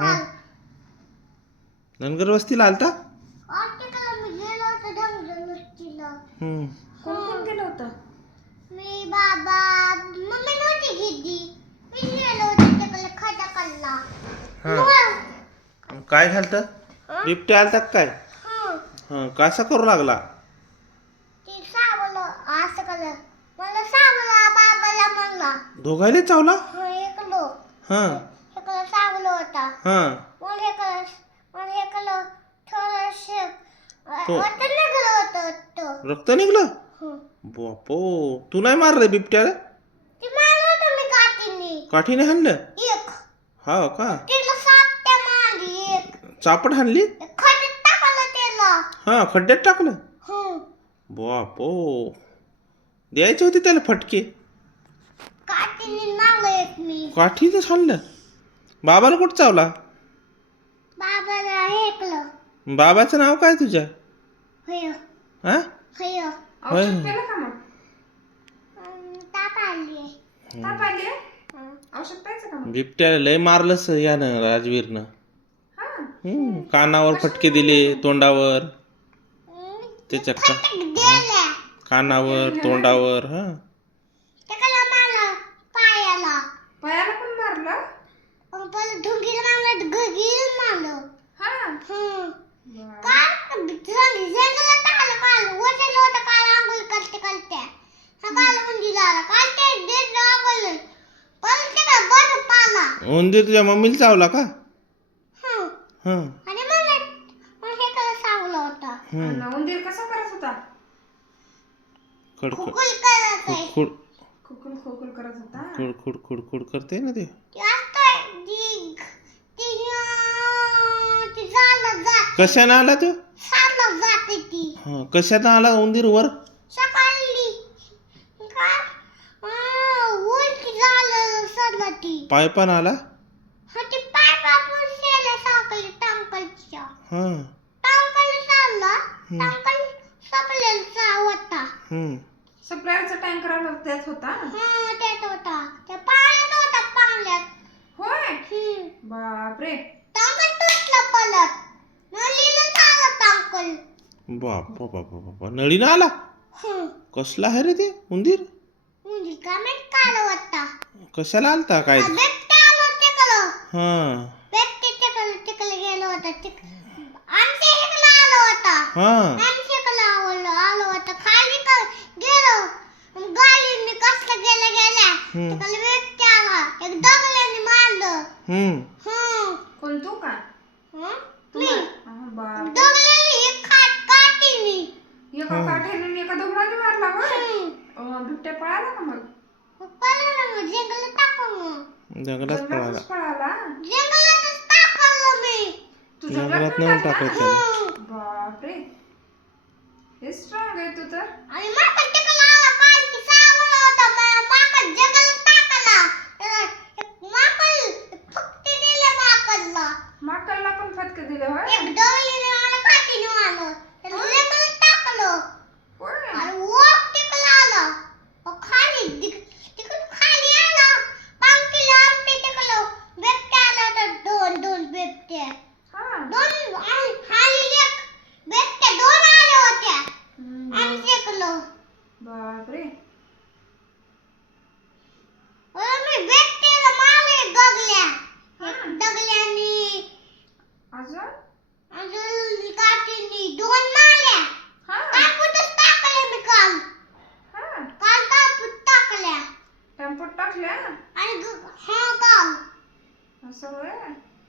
काल धनगर वस्तीला आलता. मी गेलो होतो धनगर वस्तीला. कोण कोण गेलं होतं? मी बाबा मम्मी नव्हती गेली. मी गेलो होतो तिकडे खटाकल्ला. हा काय झालं? बिबट्या आलता काय? हा कसा करू लागला? ती सावलं असं केलं. मला सावला बाबाला म्हणला. दोघायले चावला? एकलो. हा एकलं सावलं होता. हा मला हे केलं थोडंसं तो- रक्त निघलं होतं. रक्त निघलं? बापो तू नाही मारलं बिबट्याला? ती मारलं होतं मी काठीने. काठीने हाणलं? एक. हा का? तिला सापट्या मारली एक. चापट हाणली? खड्यात टाकलं त्याला. हा खड्ड्यात टाकलं? बापो द्यायचे होते त्याला फटके. काठीने मारलं एक मी. काठीतच हाणलं. बाबाला कुठं चावला? बाबाला हेकलं. बाबाचं नाव काय तुझ्या? होय हा होय. औषध केलं का मग? ताप आली. ताप आली? औषध प्यायचं का मग? बिबट्याला लय मारलंस यानं राजवीरनं. हा कानावर फटके दिले, तोंडावर, त्याच्या गेल्या. कानावर तोंडावर. हा त्याला मारलं पायाला. पायाला पण मारलं? परत ढुंगीला मारलं, गगीला मारलं. हा काल जंगलात टाकलं. काल वरचं होतं. काल आंघोळ करते हा काल उंदीर आला. काल ते देत आंघोळ परत ते काय बरं पाला. उंदीर तुझ्या मम्मीला चावला का? हा आणि मला हे काय सावलं होता. आणि उंदीर कसा करत होता? खडखड खुकुल करत आहे. खुड खोकून खोकून करत होता. खुड खुड खुड खुड करते ना ते. ती असतोय ती झालं जात. कशानं आला तो? सारलं जाते ती. हा कशानं आला उंदीर वर? सकाळी काय उलटी झालं सरलं ती. पाय पण आला? हा ती पाय कापून शेल्या साकली टांकलच्या. हा टांकल चालला. टांकल सपलेला होता. सप्लायरचा टँकर आला त्यात होता? त्यात होता. त्या पाण्यात होता पाण्यात. होय बापरे. टांकल तुटलं पलट. नळीला चाललं टांकल. बापा बापा बापा नळीनं आला? कसला आहे रे ते उंदीर? म्हणजे काय माहित काल होता. कशाला आलता काय? बिबट्या आलं तिकडं. हा बिबट्या तिकडे गेलो होता. आमच्या इकडं आलो होता. हा आमच्या इकडं आलो होता. खाली गेलो. गाडीने कसलं गेल्या तिकडे बिबट्या आला. एक दगडाने मारलं. कोण तू का? मी बाप. दगडाने एक काठीने. एका काठ्याने एका दगडाने मारला होय? बिबट्या पळाला का मग? पळाला मग जंगलात टाकलं. जंगलात पळाला. जंगलातच पळाला? जंगलातच टाकलं मी. तू जंगलात नेऊन टाकायचं. बापरे हे स्ट्रॉंग आहे तू तर. आणि माकड तिकडे आला. काल ती सावला होता. माकड जंगलात टाकला. माकड फक्त दिले माकडला. माकडला पण फटके दिले होय? एक डवलीने आला काठीने मारलं. त्याला जंगलात टाकलं. होय आणि ओक तिकडे आला. खाली तिकडून खाली आला. पंक्तीला आमच्या तिकडं बिबट्या आला होता. दोन बिबट्या. हा दोन आणि खाली एक बिबट्या. दोन आल्या होत्या. आमच्या इकडं. बापरे. मी बिबट्याला मारले गगल्या. दगल्याने अजून काठीने 2 मारल्या. हा कापूतच टाकले मी काल. हा कापूत टाकल्या. टेम्पोत टाकल्या आणि काल. असं होय?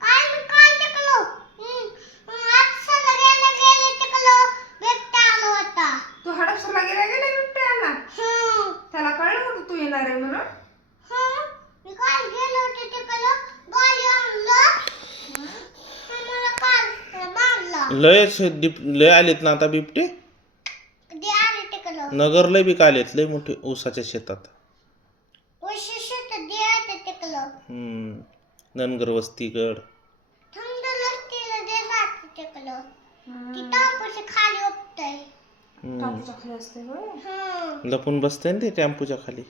काल तिकडं. आपसाला गेले तिकडं बिबट्या आला होता. तू हडपसरला गेल्या गेल्या बिबट्या आला? त्याला कळलं होतं तू येणार आहे म्हणून? मी काल गेलो होते तिकडं. गाडी आणलं. मला काल मारला. लय आलेत ना आता बिबटे. ते आले तिकडं. नगरला बी आलेत लय मोठे ऊसाच्या शेतात. शेतात ते आले तिकडं. धनगर वस्तीगड. थंड लस्तीला ते जाते तिकडं. ती टापूच्या खाली उपटय. टापूच्या खाली असते होय? लपून बसते ना ते टेम्पूच्या खाली.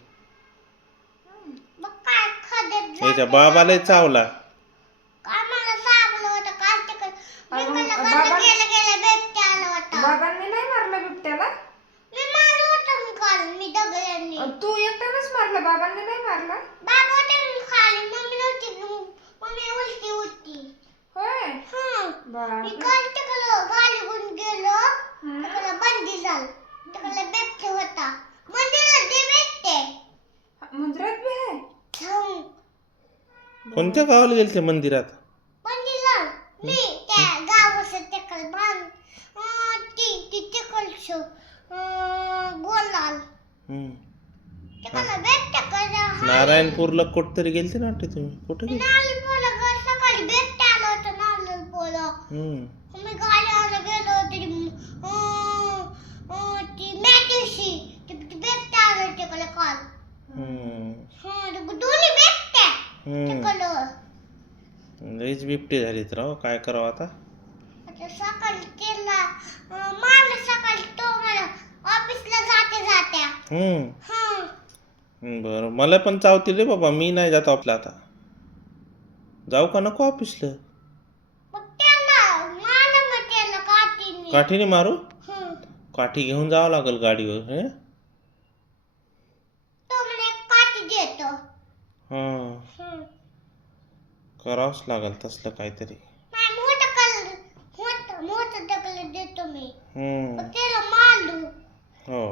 मग काय खड्यात याच्या बाबाला चावला. काय मला बाबांनी नाही मारला? बाबा होते खाली, मम्मी नव्हती, मम्मी उलटी होती. होय. मी बापरे. काल तिकडं गाडी घेऊन गेलो, तिकडं बंदी झालं, तिकडं बिबटे होता. मंदिरात ते बिबटे. मंदिरात बी आहे? हं. कोणत्या गावाला गेलते मंदिरात? बंदीला मी त्या गावाचं तिकडं ती तिकडचं गोलाल हम्म. तिकडं बिबटे करा. नारायणपूरला कुठतरी गेलते ना वाटते तुम्ही? कुठे गेले? नालपोला सकाळी बिबटे आलं होतं नालपोला. हम्म. मी गाडीवर गेलो तरी ती मॅटिशी ती बिबटे आलं तिकडे काल. दोन्ही बिबटे तिकडं. लईच बिबटे झालीत राव, काय करावं आता? आता सकाळी त्याला मला सकाळी तो मला ऑफिसला जात्या. बरं, मला पण चावतील रे बाबा, मी नाही जात ऑफिसला आता. जाऊ का नको ऑफिसला? मग त्याला काठीने. काठीने मारू? काठी घेऊन जावं लागेल गाडीवर. हे तो मला एक काठी देतो. हां, करावंच लागेल तसलं काहीतरी. मोठं दगड देतो मी. हम्म. मग त्याला मारू. हो.